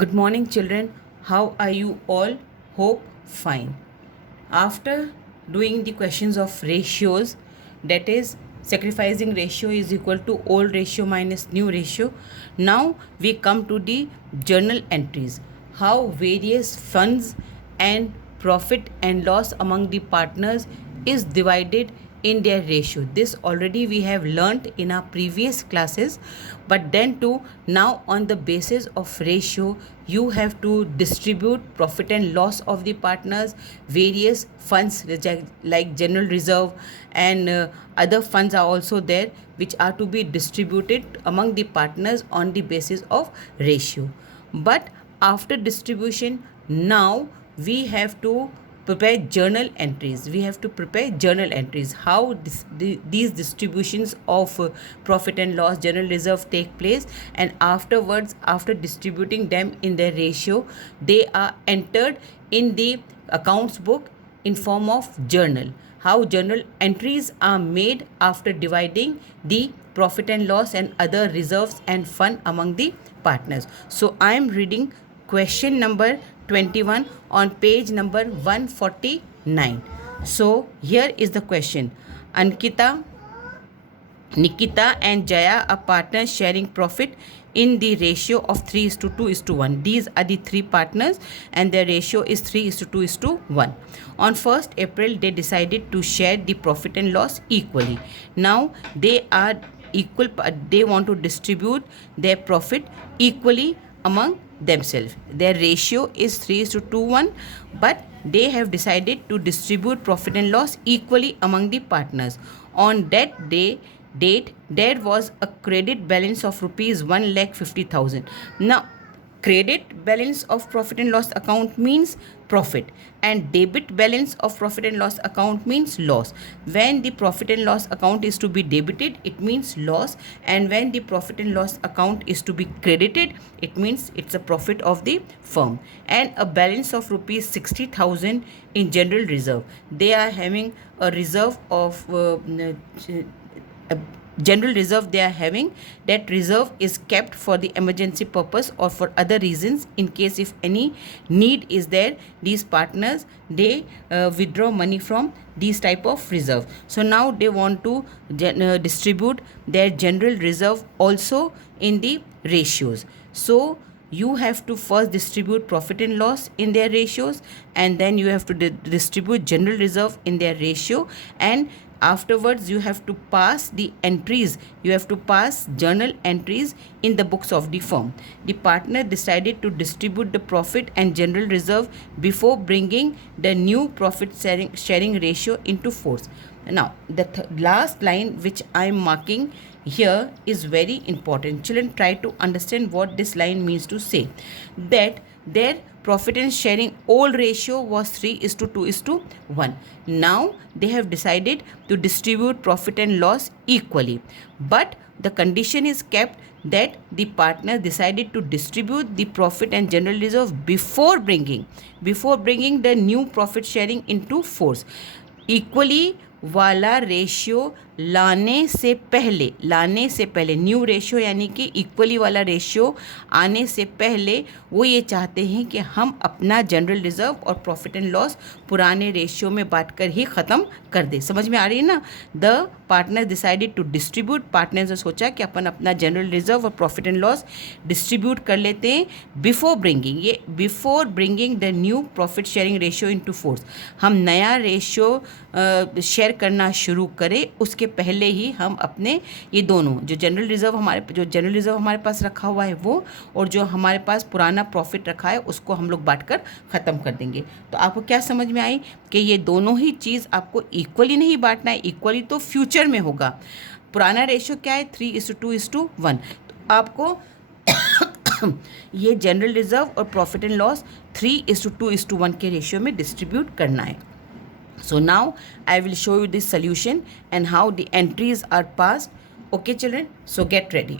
Good morning, children. How are you all? Hope fine. After doing the questions of ratios, that is, sacrificing ratio is equal to old ratio minus new ratio. Now we come to the journal entries. How various funds and profit and loss among the partners is divided in their ratio. This already we have learnt in our previous classes, but then too now on the basis of ratio you have to distribute profit and loss of the partners, various funds like general reserve and other funds are also there which are to be distributed among the partners on the basis of ratio. But after distribution, now we have to prepare journal entries. How these distributions of profit and loss, general reserve take place, and afterwards, after distributing them in their ratio, they are entered in the accounts book in form of journal. How journal entries are made after dividing the profit and loss and other reserves and fund among the partners. So I am reading question number 21 on page number 149. So here is the question. Ankita, Nikita and Jaya are partners sharing profit in the ratio of 3:2:1. These are the three partners and their ratio is 3:2:1. On 1st April, they decided to share the profit and loss equally. Now they are equal, they want to distribute their profit equally among themselves. Their ratio is 3:1, but they have decided to distribute profit and loss equally among the partners. On that date, there was a credit balance of rupees 1,50,000. Now, credit balance of profit and loss account means profit, and debit balance of profit and loss account means loss. When the profit and loss account is to be debited, it means loss, and when the profit and loss account is to be credited, it means it's a profit of the firm. And a balance of rupees 60,000 in general reserve. They are having a reserve of a general reserve they are having. That reserve is kept for the emergency purpose or for other reasons. In case if any need is there, these partners they withdraw money from these type of reserve. So now they want to distribute their general reserve also in the ratios. So you have to first distribute profit and loss in their ratios, and then you have to distribute general reserve in their ratio, and afterwards you have to pass the entries, you have to pass journal entries in the books of the firm. The partner decided to distribute the profit and general reserve before bringing the new profit sharing ratio into force. Now the last line which I am marking here is very important. Children, try to understand what this line means to say. That their profit and sharing old ratio was 3:2:1. Now they have decided to distribute profit and loss equally, but the condition is kept that the partner decided to distribute the profit and general reserve before bringing the new profit sharing into force. Equally वाला ratio लाने से पहले new ratio यानी कि equally वाला ratio आने से पहले वो ये चाहते हैं कि हम अपना जनरल रिजर्व और प्रॉफिट एंड लॉस पुराने रेशियो में बांट कर ही ख़त्म कर दें. समझ में आ रही है ना. The partner decided to distribute. Partner ने सोचा कि अपन अपना जनरल रिजर्व और प्रॉफिट एंड लॉस डिस्ट्रीब्यूट कर लेते हैं before bringing the new profit sharing ratio into force. हम नया रेशियो शेयर करना शुरू करें उसके पहले ही हम अपने ये दोनों जो जनरल रिजर्व हमारे पास रखा हुआ है वो, और जो हमारे पास पुराना प्रॉफिट रखा है उसको हम लोग बांटकर ख़त्म कर देंगे. तो आपको क्या समझ में आई कि ये दोनों ही चीज़ आपको इक्वली नहीं बांटना है. इक्वली तो फ्यूचर में होगा. पुराना रेशियो क्या है 3:2:1. तो आपको ये जनरल रिजर्व और प्रॉफिट एंड लॉस 3:2:1 के रेशियो में डिस्ट्रीब्यूट करना है. So now I will show you this solution and how the entries are passed. Okay children, so get ready.